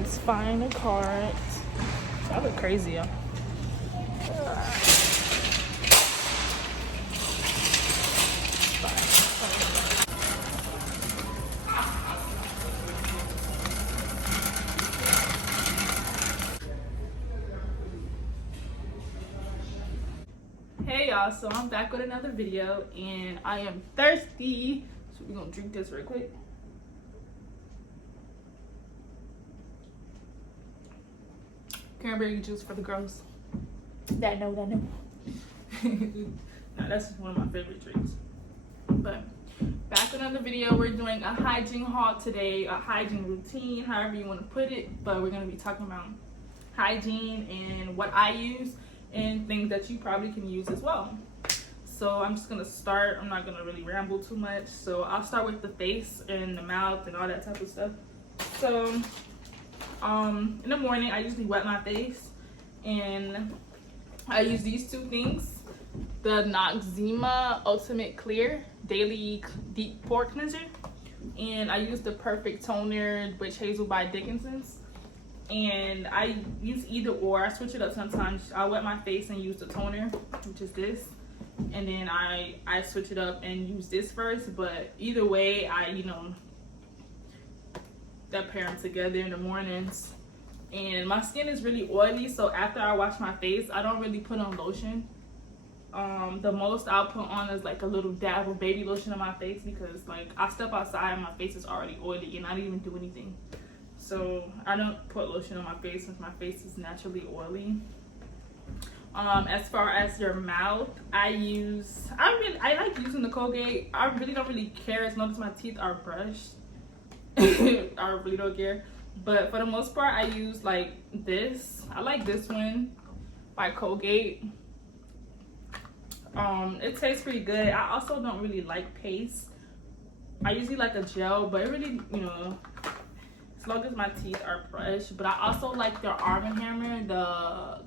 Let's find a card. I look crazy, y'all. Hey y'all, so I'm back with another video and I am thirsty, so we're gonna drink this real quick. Cranberry juice for the girls that know. Now that's one of my favorite drinks. But back with another video. We're doing a hygiene haul today, a hygiene routine, however you want to put it, but we're going to be talking about hygiene and what I use and things that you probably can use as well. So I'm just going to start. I'm not going to really ramble too much, so I'll start with the face and the mouth and all that type of stuff. So in the morning I usually wet my face and I use these two things, the Noxzema Ultimate Clear Daily Deep Pore Cleanser, and I use the Perfect Toner Witch Hazel by Dickinson's. And I use either or. I switch it up sometimes. I wet my face and use the toner, which is this, and then I switch it up and use this first. But either way, I that pair them together in the mornings. And my skin is really oily, so after I wash my face, I don't really put on lotion. The most I'll put on is like a little dab of baby lotion on my face, because like I step outside and my face is already oily and I didn't even do anything. So I don't put lotion on my face since my face is naturally oily. As far as your mouth, I like using the Colgate. I really don't really care as long as my teeth are brushed. I really don't care. But for the most part, I use like this. I like this one by Colgate. It tastes pretty good. I also don't really like paste. I usually like a gel, but it really, as long as my teeth are brushed. But I also like their Arm & Hammer,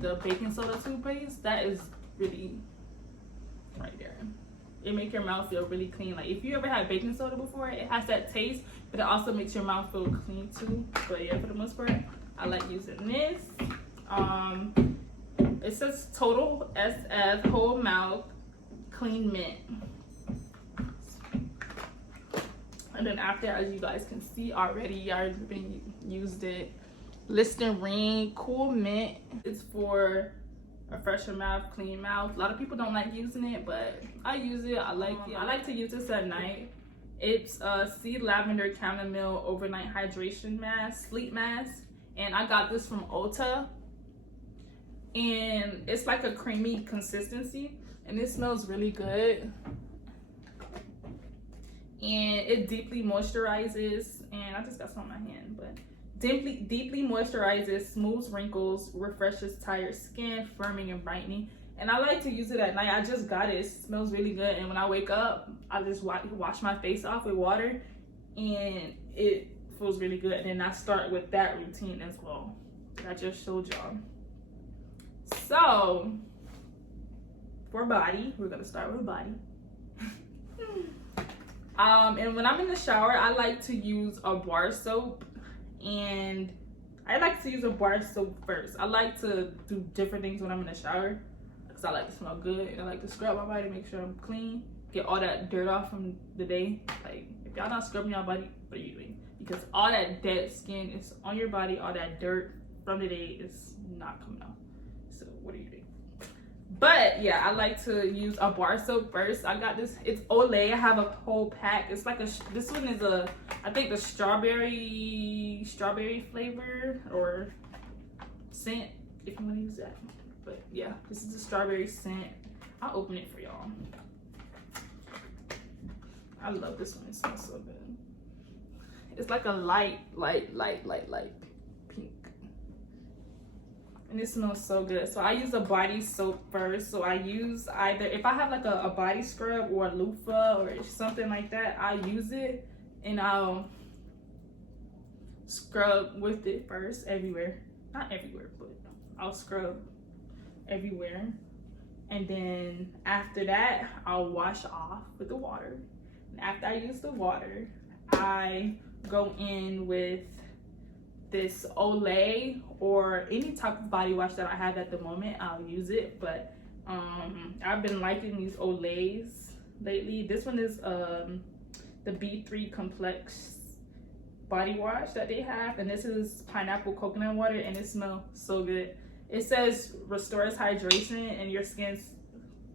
the baking soda toothpaste. That is really right there. It makes your mouth feel really clean. Like if you ever had baking soda before, it has that taste, but it also makes your mouth feel clean too. But yeah, for the most part, I like using this. It says Total SF Whole Mouth Clean Mint. And then after, as you guys can see already, I already been used it. Listerine Cool Mint. It's for a fresher mouth, clean mouth. A lot of people don't like using it, but I use it. I like it. I like to use this at night. It's a Sea Lavender Chamomile Overnight Hydration Mask, Sleep Mask. And I got this from OTA. And it's like a creamy consistency. And it smells really good. And it deeply moisturizes, and I just got some on my hand, but deeply moisturizes, smooths wrinkles, refreshes tired skin, firming and brightening. And I like to use it at night. I just got it. It smells really good, and when I wake up, I just wash my face off with water, and it feels really good. And then I start with that routine as well that I just showed y'all. So for body, we're gonna start with body. And when I'm in the shower, I like to use a bar soap, and I like to use a bar soap first. I like to do different things when I'm in the shower because I like to smell good, and I like to scrub my body, make sure I'm clean, get all that dirt off from the day. Like if y'all not scrubbing your body, what are you doing? Because all that dead skin is on your body, all that dirt from the day is not coming off. So what are you doing? But yeah, I like to use a bar soap first. I got this, it's Olay. I have a whole pack. It's like this one is I think the strawberry flavor or scent, if you want to use that. But yeah, this is the strawberry scent. I'll open it for y'all. I love this one. It smells so good. It's like a light pink. And it smells so good. So I use a body soap first. So I use either, if I have like a body scrub or a loofah or something like that, I use it and I'll scrub with it first everywhere. Not everywhere, but I'll scrub everywhere. And then after that, I'll wash off with the water. And after I use the water, I go in with this Olay or any type of body wash that I have at the moment, I'll use it. But I've been liking these Olays lately. This one is the B3 Complex body wash that they have, and this is pineapple coconut water, and it smells so good. It says restores hydration and your skin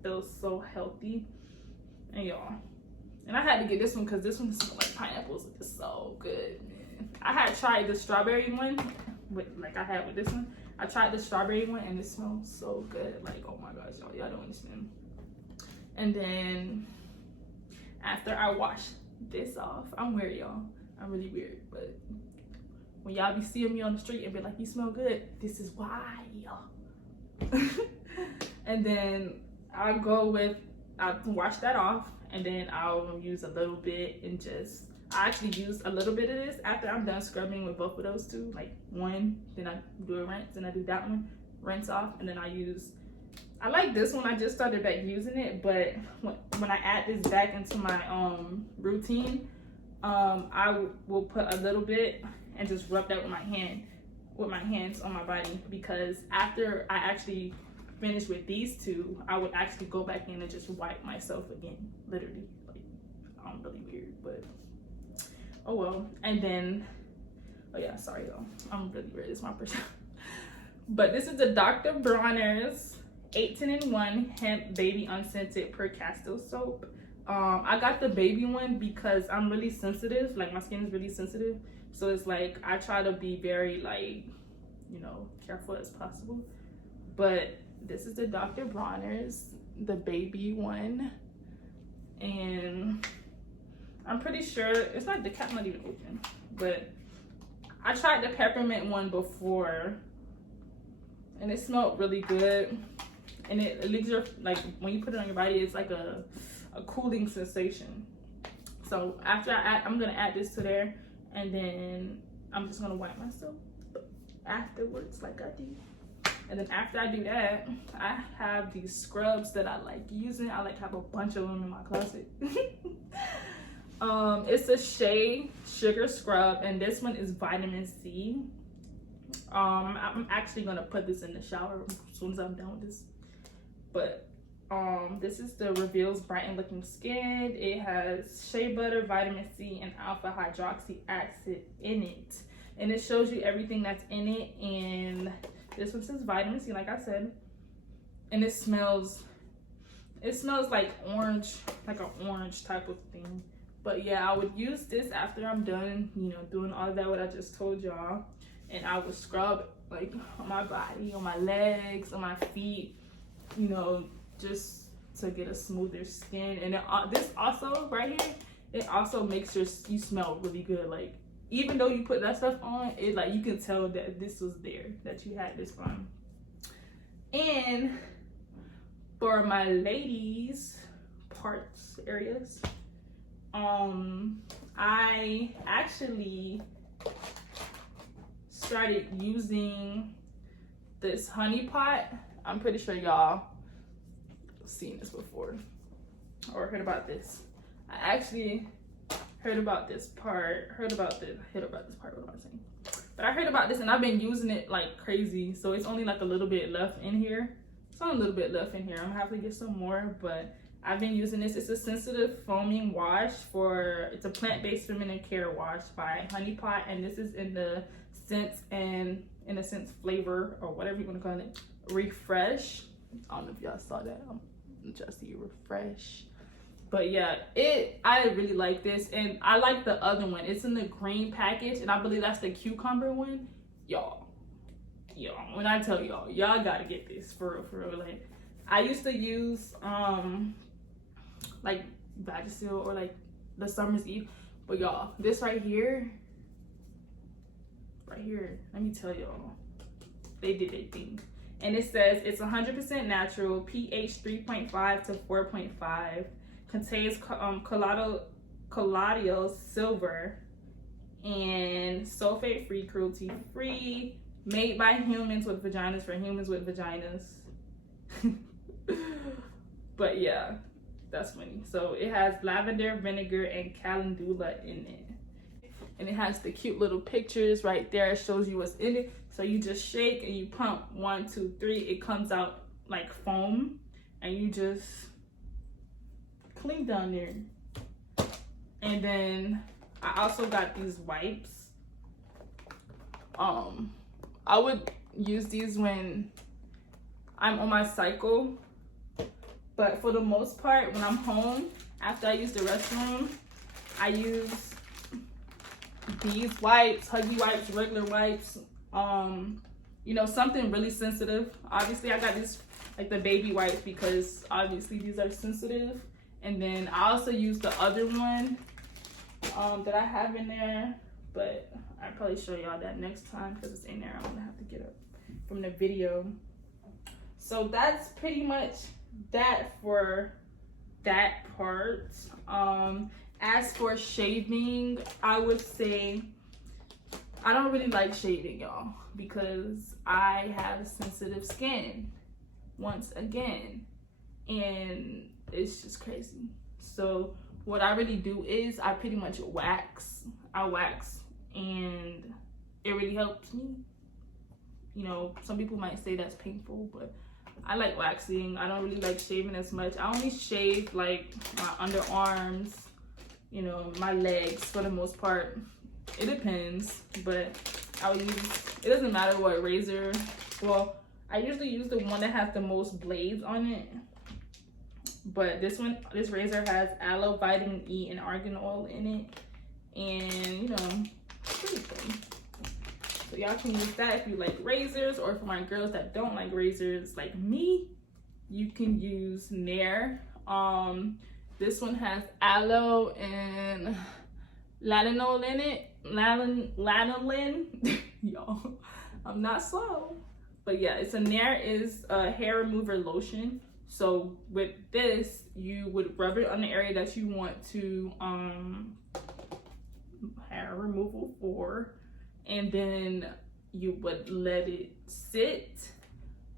feels so healthy. And y'all, and I had to get this one because this one smells like pineapples. It's so good, man. I had tried the strawberry one with, like I had with this one. I tried the strawberry one and it smells so good. Like, oh my gosh, y'all don't understand. And then after I wash this off, I'm weird, y'all. I'm really weird, but when y'all be seeing me on the street and be like, you smell good, this is why. And then I'll wash that off, and then I'll use a little bit and I actually use a little bit of this after I'm done scrubbing with both of those two. Like one, then I do a rinse, and I do that one, rinse off, and then I like this one. I just started back using it, but when I add this back into my routine, I will put a little bit and just rub that with my hands on my body, because after I actually finish with these two, I would actually go back in and just wipe myself again, literally. Like, I'm really weird, but oh well. And then, oh yeah, sorry y'all, I'm really weird. It's my first time. But this is the Dr. Bronner's 18-in-1 hemp baby unscented per castle soap. I got the baby one because I'm really sensitive. Like, my skin is really sensitive, so it's like I try to be very, like, you know, careful as possible. But this is the Dr. Bronner's, the baby one, and I'm pretty sure it's not, the cap's not even open, but I tried the peppermint one before and it smelled really good, and it leaves your, like, when you put it on your body, it's like a cooling sensation. So after I'm gonna add this to there, and then I'm just gonna wipe myself afterwards like I did. And then after I do that, I have these scrubs that I like using. I like have a bunch of them in my closet. It's a Shea Sugar Scrub, and this one is vitamin C. I'm actually gonna put this in the shower as soon as I'm done with this. But this is the Reveals Brightened Looking Skin. It has shea butter, vitamin C, and alpha hydroxy acid in it. And it shows you everything that's in it. And this one says vitamin C, like I said. And it smells like orange, like an orange type of thing. But yeah, I would use this after I'm done, you know, doing all of that, what I just told y'all. And I would scrub, like, on my body, on my legs, on my feet, you know, just to get a smoother skin. And this also, right here, it also makes you smell really good. Like, even though you put that stuff on, it, like, you can tell that this was there, that you had this on. And for my ladies parts areas, I actually started using this honey pot. I'm pretty sure y'all seen this before or heard about this. I actually heard about this part, what am I saying? But I heard about this and I've been using it like crazy. So it's only like a little bit left in here. It's only a little bit left in here. I'm gonna have to get some more, but I've been using this. It's a sensitive foaming wash it's a plant-based feminine care wash by Honey Pot, and this is in the scents and in a sense flavor, or whatever you want to call it, Refresh. I don't know if y'all saw that. I'm just see Refresh. But yeah, I really like this, and I like the other one. It's in the green package, and I believe that's the cucumber one. Y'all, when I tell y'all gotta get this for real. Like, I used to use like Vagisil or like the Summer's Eve, but y'all, this right here, let me tell y'all, they did their thing. And it says it's 100% natural, pH 3.5 to 4.5, contains colloidal silver, and sulfate free, cruelty free, made by humans with vaginas for humans with vaginas. But yeah, that's funny. So it has lavender, vinegar, and calendula in it. and it has the cute little pictures right there. It shows you what's in it. So you just shake and you pump 1, 2, 3. It comes out like foam, and you just clean down there. And then I also got these wipes. I would use these when I'm on my cycle, but for the most part, when I'm home after I use the restroom, I use these wipes, Huggy wipes, regular wipes, you know, something really sensitive. Obviously I got this like the baby wipes because obviously these are sensitive. And then I also use the other one that I have in there, but I'll probably show y'all that next time because it's in there. I'm gonna have to get up from the video. So that's pretty much that for that part. As for shaving, I would say I don't really like shaving, y'all, because I have sensitive skin once again, and it's just crazy. So what I really do is I pretty much wax. I wax, and it really helps me. You know, some people might say that's painful, but I like waxing. I don't really like shaving as much. I only shave like my underarms, you know, my legs for the most part. It depends, but I would use, it doesn't matter what razor. Well, I usually use the one that has the most blades on it. But this razor has aloe, vitamin E, and argan oil in it. And, you know, it's pretty cool. So y'all can use that if you like razors, or for my girls that don't like razors like me, you can use Nair. This one has aloe and lanolin in it. Lanolin. Y'all, I'm not slow. But yeah, it's a Nair is a hair remover lotion. So with this, you would rub it on the area that you want to hair removal for, and then you would let it sit,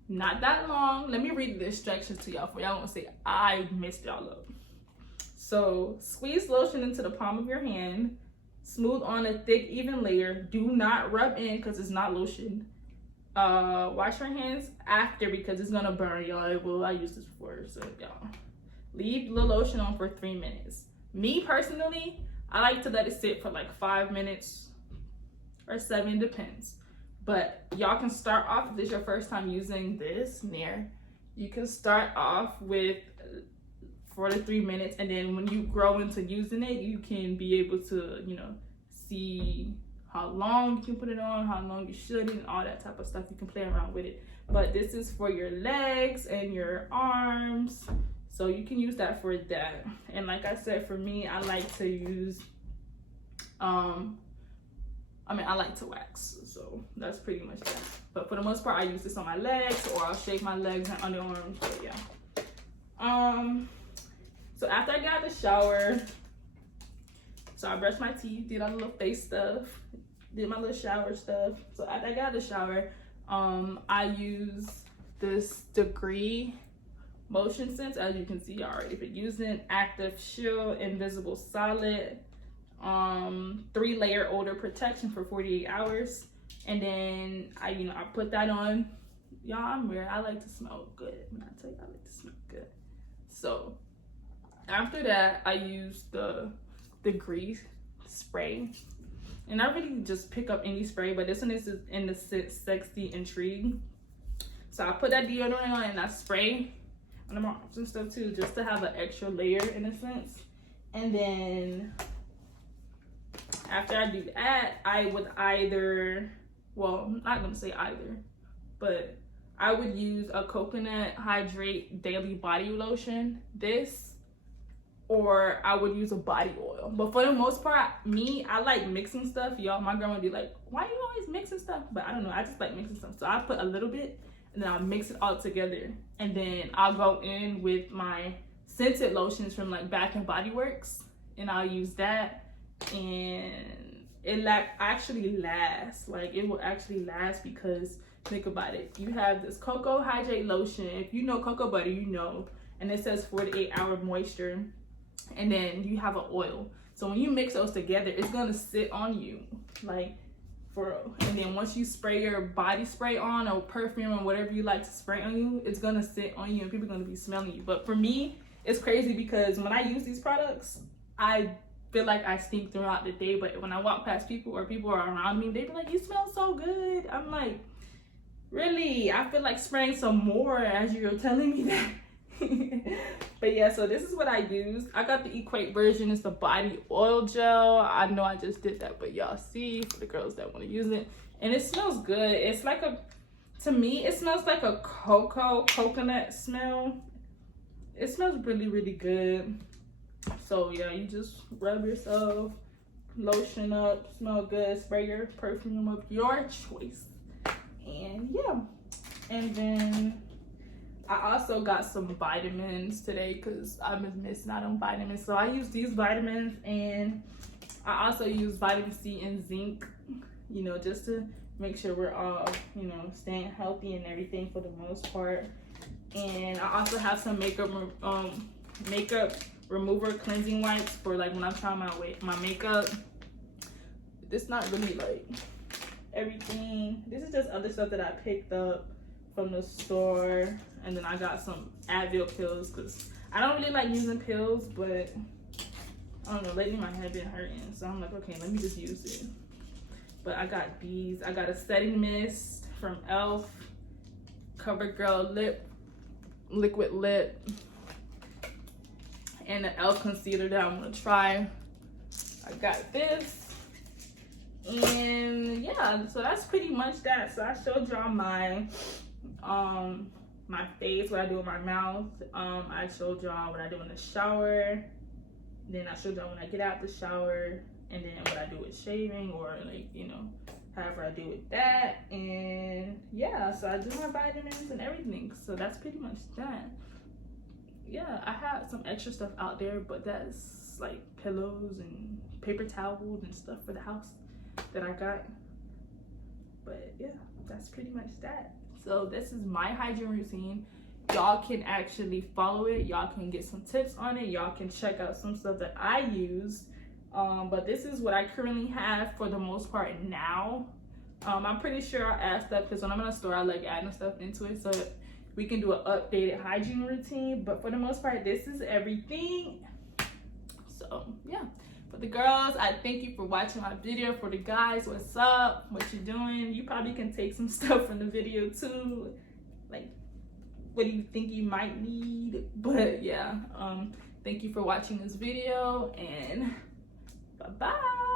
not that long. Let me read the instructions to y'all for y'all won't say I messed y'all up. So squeeze lotion into the palm of your hand, smooth on a thick even layer. Do not rub in because it's not lotion. Wash your hands after because it's gonna burn, y'all. Well, I used this before, so y'all. Leave the lotion on for 3 minutes. Me personally, I like to let it sit for like 5 minutes or 7, depends. But y'all can start off, if this is your first time using this Nair, you can start off with 4 to 3 minutes, and then when you grow into using it, you can be able to, you know, see how long you can put it on, how long you shouldn't, and all that type of stuff. You can play around with it. But this is for your legs and your arms, so you can use that for that. And like I said, for me, I like to use I like to wax, so that's pretty much that. But for the most part, I use this on my legs, or I'll shave my legs and underarms. But yeah. So after I got out of the shower, so I brushed my teeth, did all the little face stuff, did my little shower stuff. So after I got out of the shower, I use this Degree motion sense. As you can see, I already been using Active Shield Invisible Solid 3-layer odor protection for 48 hours. And then I put that on. Y'all, I'm weird. I like to smell good. When I tell you I like to smell good. So after that, I use the Degree spray. And I really just pick up any spray, but this one is in the scent Sexy Intrigue. So I put that deodorant on and I spray on my arms and stuff too, just to have an extra layer in a sense. And then after I do that, I would either, well, I'm not gonna say either, but I would use a Coconut Hydrate Daily Body Lotion, this, or I would use a body oil. But for the most part, me, I like mixing stuff. Y'all, my grandma would be like, why are you always mixing stuff? But I don't know, I just like mixing stuff. So I put a little bit and then I'll mix it all together. And then I'll go in with my scented lotions from like Bath and Body Works, and I'll use that. And it actually lasts. Like, it will actually last because think about it. You have this Cocoa Hydrate Lotion. If you know cocoa butter, you know. And it says 48-hour moisture. And then you have an oil. So when you mix those together, it's gonna sit on you, like, for real. And then once you spray your body spray on, or perfume, or whatever you like to spray on you, it's gonna sit on you and people are gonna be smelling you. But for me, it's crazy because when I use these products, I feel like I stink throughout the day. But when I walk past people or people are around me, they be like, you smell so good. I'm like, really? I feel like spraying some more as you're telling me that. But yeah, so this is what I use. I got the Equate version. It's the body oil gel. I know I just did that, but y'all see, for the girls that want to use it. And it smells good. It's like a, to me, it smells like a coconut smell. It smells really, really good. So yeah, you just rub yourself, lotion up, smell good, spray your perfume of your choice. And yeah, and then I also got some vitamins today because I've been missing out on vitamins. So I use these vitamins, and I also use vitamin C and zinc, you know, just to make sure we're all, you know, staying healthy and everything for the most part. And I also have some makeup remover cleansing wipes for like when I'm trying my makeup. It's not really like everything. This is just other stuff that I picked up from the store. And then I got some Advil pills because I don't really like using pills, but I don't know, lately my head been hurting, so I'm like, okay, let me just use it. But I got these. I got a setting mist from e.l.f. CoverGirl liquid lip, and the e.l.f. concealer that I'm gonna try. I got this, and yeah, so that's pretty much that. So I showed y'all my face, what I do with my mouth. I showed y'all what I do in the shower. Then I showed y'all when I get out the shower, and then what I do with shaving, or like, you know, however I do with that. And yeah, so I do my vitamins and everything. So that's pretty much that. Yeah, I had some extra stuff out there, but that's like pillows and paper towels and stuff for the house that I got. But yeah, that's pretty much that. So this is my hygiene routine. Y'all can actually follow it. Y'all can get some tips on it. Y'all can check out some stuff that I use. But this is what I currently have for the most part now. I'm pretty sure I'll add stuff because when I'm in a store, I like adding stuff into it so we can do an updated hygiene routine. But for the most part, this is everything. So yeah, for the girls, I thank you for watching my video. For the guys, what's up? What you doing? You probably can take some stuff from the video too. Like, what do you think you might need? But yeah, thank you for watching this video, and bye-bye.